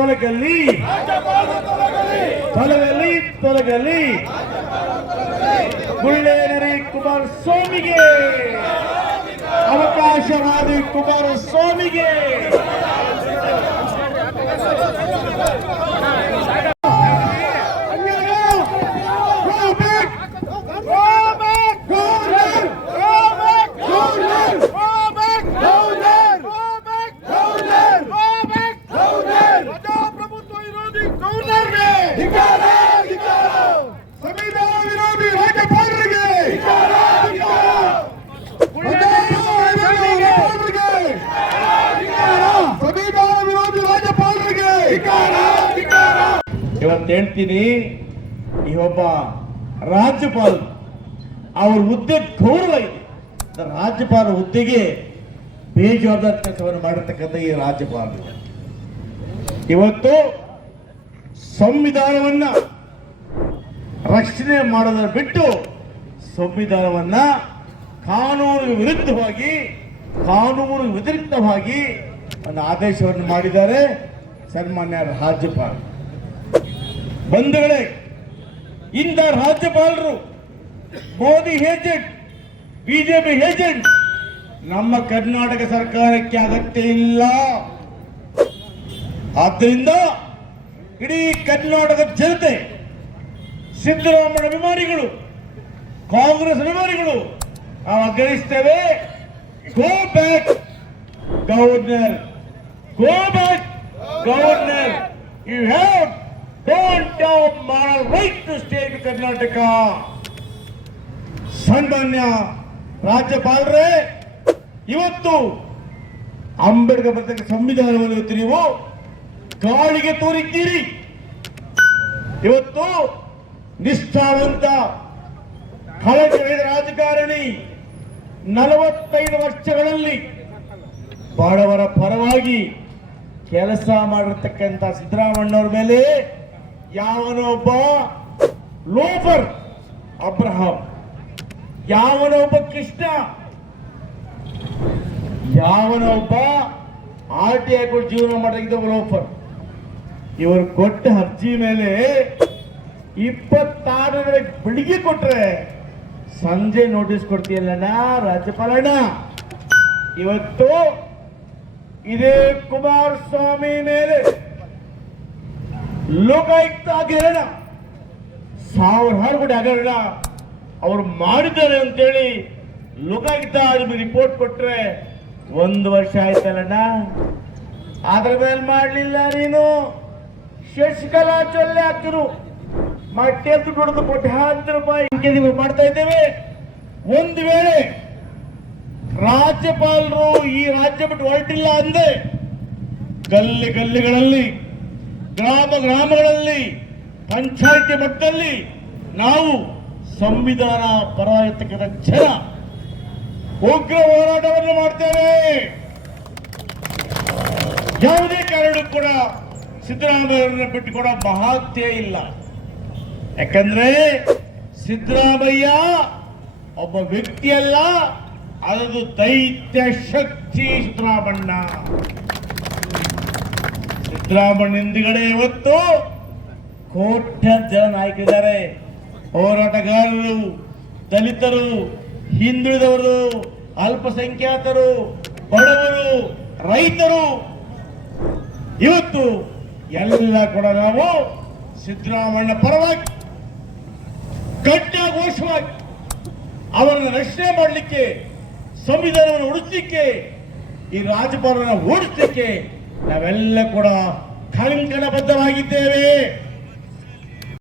ತೊಲಗಲಿ. ತೊಲಗಲಿ ತೊಲಗಲಿ. ಮುಳ್ಳೇನರಿ ಕುಮಾರಸ್ವಾಮಿಗೆ ಅವಕಾಶವಾದಿ ಕುಮಾರಸ್ವಾಮಿಗೆ ಇವತ್ತು ಹೇಳ್ತೀನಿ ಈ ಒಬ್ಬ ರಾಜ್ಯಪಾಲ ಅವ್ರ ಹುದ್ದೆ ಗೌರವ ಇದೆ. ರಾಜ್ಯಪಾಲ ಹುದ್ದೆಗೆ ಬೇಜವಾಬ್ದಾರಿ ಕೆಲಸವನ್ನು ಮಾಡಿರ್ತಕ್ಕಂಥ ಈ ರಾಜ್ಯಪಾಲರು. ಇವತ್ತು ಸಂವಿಧಾನವನ್ನ ರಕ್ಷಣೆ ಮಾಡೋದನ್ನ ಬಿಟ್ಟು ಸಂವಿಧಾನವನ್ನ ಕಾನೂನು ವಿರುದ್ಧವಾಗಿ, ಕಾನೂನು ವ್ಯತಿರಿಕ್ತವಾಗಿ ಒಂದು ಆದೇಶವನ್ನು ಮಾಡಿದ್ದಾರೆ ಸನ್ಮಾನ್ಯ ರಾಜ್ಯಪಾಲ. ಬಂಧುಗಳೇ, ಇಂಥ ರಾಜ್ಯಪಾಲರು, ಮೋದಿ ಏಜೆಂಟ್, ಬಿಜೆಪಿ ಏಜೆಂಟ್, ನಮ್ಮ ಕರ್ನಾಟಕ ಸರ್ಕಾರಕ್ಕೆ ಅಗತ್ಯ ಇಲ್ಲ. ಆದ್ದರಿಂದ ಇಡೀ ಕರ್ನಾಟಕದ ಜನತೆ, ಸಿದ್ದರಾಮಯ್ಯ ಅಭಿಮಾನಿಗಳು, ಕಾಂಗ್ರೆಸ್ ಅಭಿಮಾನಿಗಳು, ನಾವು ಆಗ್ರಹಿಸ್ತೇವೆ go back governor go back governor you have don't have moral right to stay in Karnataka ಸನ್ಮಾನ್ಯ ರಾಜ್ಯಪಾಲರೇ, ಇವತ್ತು ಅಂಬೇಡ್ಕರ್ ಬರ್ತಕ್ಕ ಸಂವಿಧಾನವನ್ನು ಇವತ್ತು ನೀವು? ಗಾಳಿಗೆ ತೋರಿದ್ದೀರಿ. ಇವತ್ತು ನಿಷ್ಠಾವಂತ ಕಳೆದ ರಾಜಕಾರಣಿ ನಲವತ್ತೈದು ವರ್ಷಗಳಲ್ಲಿ ಬಡವರ ಪರವಾಗಿ ಕೆಲಸ ಮಾಡಿರ್ತಕ್ಕಂಥ ಸಿದ್ದರಾಮಣ್ಣವ್ರ ಮೇಲೆ ಯಾವನೊಬ್ಬ ಲೋಫರ್ ಅಬ್ರಹಾಂ ಯಾವನೊಬ್ಬ ಕೃಷ್ಣ ಯಾವನೊಬ್ಬ ಆರ್ ಟಿ ಐ ಜೀವನ ಮಾಡಿದ ಲೋಫರ್. ಇವರು ಕೊಟ್ಟ ಅರ್ಜಿ ಮೇಲೆ ಇಪ್ಪತ್ತಾರರ ಬೆಳಿಗ್ಗೆ ಕೊಟ್ರೆ ಸಂಜೆ ನೋಟಿಸ್ ಕೊಡ್ತೀಯಲ್ಲಣ್ಣ ರಾಜ್ಯಪಾಲಣ್ಣ? ಇವತ್ತು ಇದೇ ಕುಮಾರಸ್ವಾಮಿ ಮೇಲೆ ಲೋಕಾಯುಕ್ತ ಆಗಿರೋಣ. ಸಾವಿರಾರು ಕೋಟಿ ಹಗರಣ ಅವ್ರು ಮಾಡಿದ್ದಾರೆ ಅಂತೇಳಿ ಲೋಕಾಯುಕ್ತ ರಿಪೋರ್ಟ್ ಕೊಟ್ರೆ ಒಂದು ವರ್ಷ ಆಯ್ತಲ್ಲಣ್ಣ ಅದ್ರ ಮೇಲೆ ಮಾಡಲಿಲ್ಲ ನೀನು. ಶಶಿಕಲಾ ಚೊಲ್ಲೆ ಹಾಕಿರು ಮಟ್ಟೆದ್ದು ದುಡಿದು ಕೋಟ್ಯಾಂತರ ರೂಪಾಯಿ ಹಿಂಗೆ ಮಾಡ್ತಾ ಇದ್ದೇವೆ. ಒಂದು ವೇಳೆ ರಾಜ್ಯಪಾಲರು ಈ ರಾಜ್ಯ ಬಿಟ್ಟು ಹೊರಟಿಲ್ಲ ಅಂದೆ ಗಲ್ಲಿ ಗಲ್ಲಿಗಳಲ್ಲಿ, ಗ್ರಾಮ ಗ್ರಾಮಗಳಲ್ಲಿ, ಪಂಚಾಯಿತಿ ಮಟ್ಟದಲ್ಲಿ ನಾವು ಸಂವಿಧಾನ ಪರವಾಗಿರ್ತಕ್ಕಂಥ ಜನ ಉಗ್ರ ಹೋರಾಟವನ್ನು ಮಾಡ್ತೇವೆ. ಯಾವುದೇ ಕಾರಣಕ್ಕೂ ಕೂಡ ಸಿದ್ದರಾಮಯ್ಯರನ್ನ ಬಿಟ್ಟು ಕೂಡ ಮಹಾತ್ಯೆ ಇಲ್ಲ. ಯಾಕಂದ್ರೆ ಸಿದ್ದರಾಮಯ್ಯ ಒಬ್ಬ ವ್ಯಕ್ತಿಯಲ್ಲ ಅದು ದೈತ್ಯ ಶಕ್ತಿ ಸಿದ್ದರಾಮಣ್ಣ. ಸಿದ್ದರಾಮಣ್ಣ ಹಿಂದ್ಗಡೆ ಇವತ್ತು ಕೋಟ್ಯ ಜನ ನಾಯಕರಿದ್ದಾರೆ ಹೋರಾಟಗಾರರು, ದಲಿತರು, ಹಿಂದುಳಿದವರು, ಅಲ್ಪಸಂಖ್ಯಾತರು, ಬಡವರು, ರೈತರು. ಇವತ್ತು ಎಲ್ಲ ಕೂಡ ನಾವು ಸಿದ್ದರಾಮಣ್ಣ ಪರವಾಗಿ ಘೋಷವಾಗಿ ಅವರನ್ನು ರಕ್ಷಣೆ ಮಾಡಲಿಕ್ಕೆ, ಸಂವಿಧಾನವನ್ನು ಉಳಿಸಲಿಕ್ಕೆ ಈ ರಾಜ್ಯಪಾಲರನ್ನು ಓಡಿಸಲಿಕ್ಕೆ ನಾವೆಲ್ಲ ಕೂಡ ಕಂಕಣಬದ್ಧವಾಗಿದ್ದೇವೆ